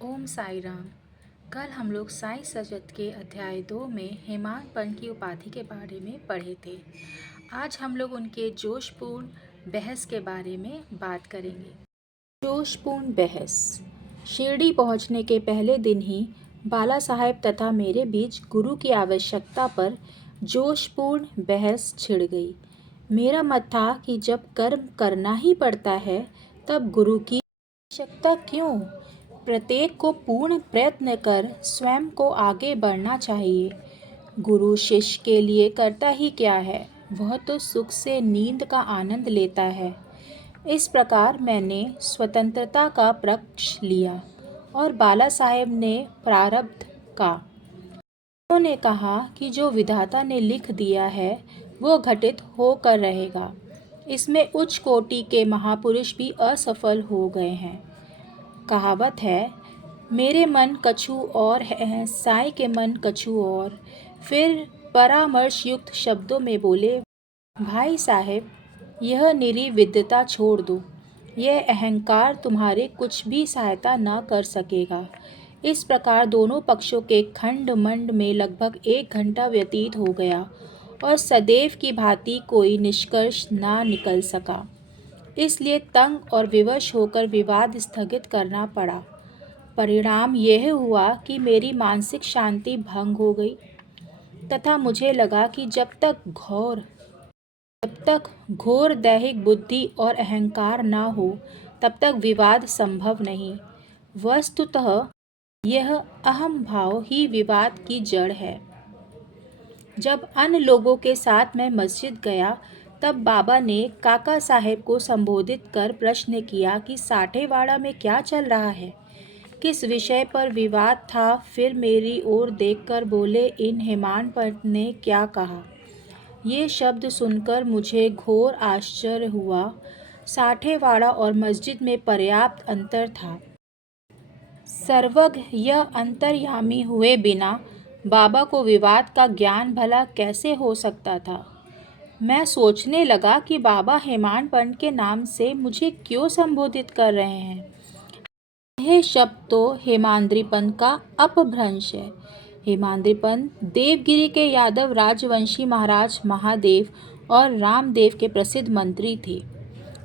ओम साई राम। कल हम लोग साई सजत के अध्याय 2 में हेमाडपंत की उपाधि के बारे में पढ़े थे। आज हम लोग उनके जोशपूर्ण बहस के बारे में बात करेंगे। जोशपूर्ण बहस। शिरडी पहुंचने के पहले दिन ही बाला साहेब तथा मेरे बीच गुरु की आवश्यकता पर जोशपूर्ण बहस छिड़ गई। मेरा मत था कि जब कर्म करना ही पड़ता है तब गुरु की आवश्यकता क्यों? प्रत्येक को पूर्ण प्रयत्न कर स्वयं को आगे बढ़ना चाहिए। गुरु शिष्य के लिए करता ही क्या है, वह तो सुख से नींद का आनंद लेता है। इस प्रकार मैंने स्वतंत्रता का पक्ष लिया और बाला साहेब ने प्रारब्ध का। उन्होंने कहा कि जो विधाता ने लिख दिया है वो घटित होकर रहेगा। इसमें उच्च कोटि के महापुरुष भी असफल हो गए हैं। कहावत है, मेरे मन कछु और है, साईं के मन कछु और। फिर परामर्श युक्त शब्दों में बोले, भाई साहेब, यह निरी विद्यता छोड़ दो। यह अहंकार तुम्हारे कुछ भी सहायता न कर सकेगा। इस प्रकार दोनों पक्षों के खंड मंड में लगभग 1 घंटा व्यतीत हो गया और सदैव की भांति कोई निष्कर्ष ना निकल सका। इसलिए तंग और विवश होकर विवाद स्थगित करना पड़ा। परिणाम यह हुआ कि मेरी मानसिक शांति भंग हो गई तथा मुझे लगा कि जब तक घोर दैहिक बुद्धि और अहंकार न हो तब तक विवाद संभव नहीं। वस्तुतः यह अहम भाव ही विवाद की जड़ है। जब अन्य लोगों के साथ मैं मस्जिद गया तब बाबा ने काका साहेब को संबोधित कर प्रश्न किया कि साठेवाड़ा में क्या चल रहा है, किस विषय पर विवाद था। फिर मेरी ओर देखकर बोले, इन हेमाडपंत ने क्या कहा। ये शब्द सुनकर मुझे घोर आश्चर्य हुआ। साठेवाड़ा और मस्जिद में पर्याप्त अंतर था। सर्वज्ञ यह अंतर्यामी हुए बिना बाबा को विवाद का ज्ञान भला कैसे हो सकता था। मैं सोचने लगा कि बाबा हेमाडपंत के नाम से मुझे क्यों संबोधित कर रहे हैं। यह शब्द तो हेमाद्रिपंत का अपभ्रंश है। हेमाद्रिपंत देवगिरी के यादव राजवंशी महाराज महादेव और रामदेव के प्रसिद्ध मंत्री थे।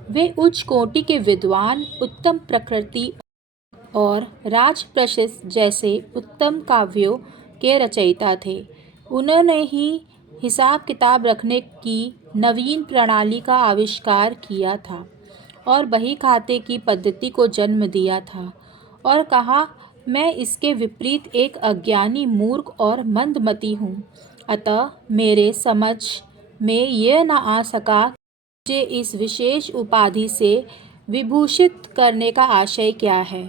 वे उच्च कोटि के विद्वान, उत्तम प्रकृति और राजप्रशस्त जैसे उत्तम काव्यों के रचयिता थे। उन्होंने ही हिसाब किताब रखने की नवीन प्रणाली का आविष्कार किया था और बही खाते की पद्धति को जन्म दिया था और कहा, मैं इसके विपरीत एक अज्ञानी, मूर्ख और मंदमती हूँ। अतः मेरे समझ में यह न आ सका कि मुझे इस विशेष उपाधि से विभूषित करने का आशय क्या है।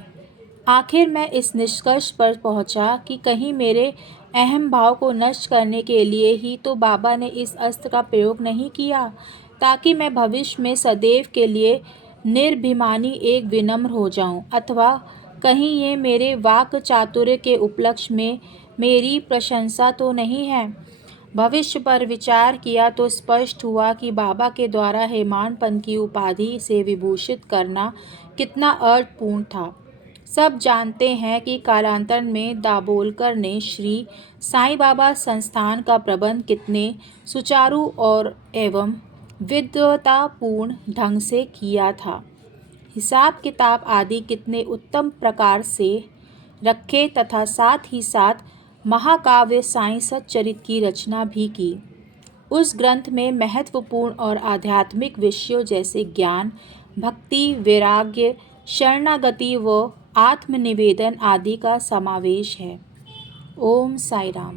आखिर मैं इस निष्कर्ष पर पहुंचा कि कहीं मेरे अहम भाव को नष्ट करने के लिए ही तो बाबा ने इस अस्त्र का प्रयोग नहीं किया, ताकि मैं भविष्य में सदैव के लिए निर्भिमानी एक विनम्र हो जाऊं। अथवा कहीं ये मेरे वाक चातुर्य के उपलक्ष्य में मेरी प्रशंसा तो नहीं है। भविष्य पर विचार किया तो स्पष्ट हुआ कि बाबा के द्वारा हेमाडपंत की उपाधि से विभूषित करना कितना अर्थपूर्ण था। सब जानते हैं कि कालांतर में दाभोलकर ने श्री साईं बाबा संस्थान का प्रबंध कितने सुचारू और एवं विद्वतापूर्ण ढंग से किया था। हिसाब किताब आदि कितने उत्तम प्रकार से रखे तथा साथ ही साथ महाकाव्य साईं सच्चरित की रचना भी की। उस ग्रंथ में महत्वपूर्ण और आध्यात्मिक विषयों जैसे ज्ञान, भक्ति, वैराग्य, शरणागति व आत्मनिवेदन आदि का समावेश है। ओम साई राम।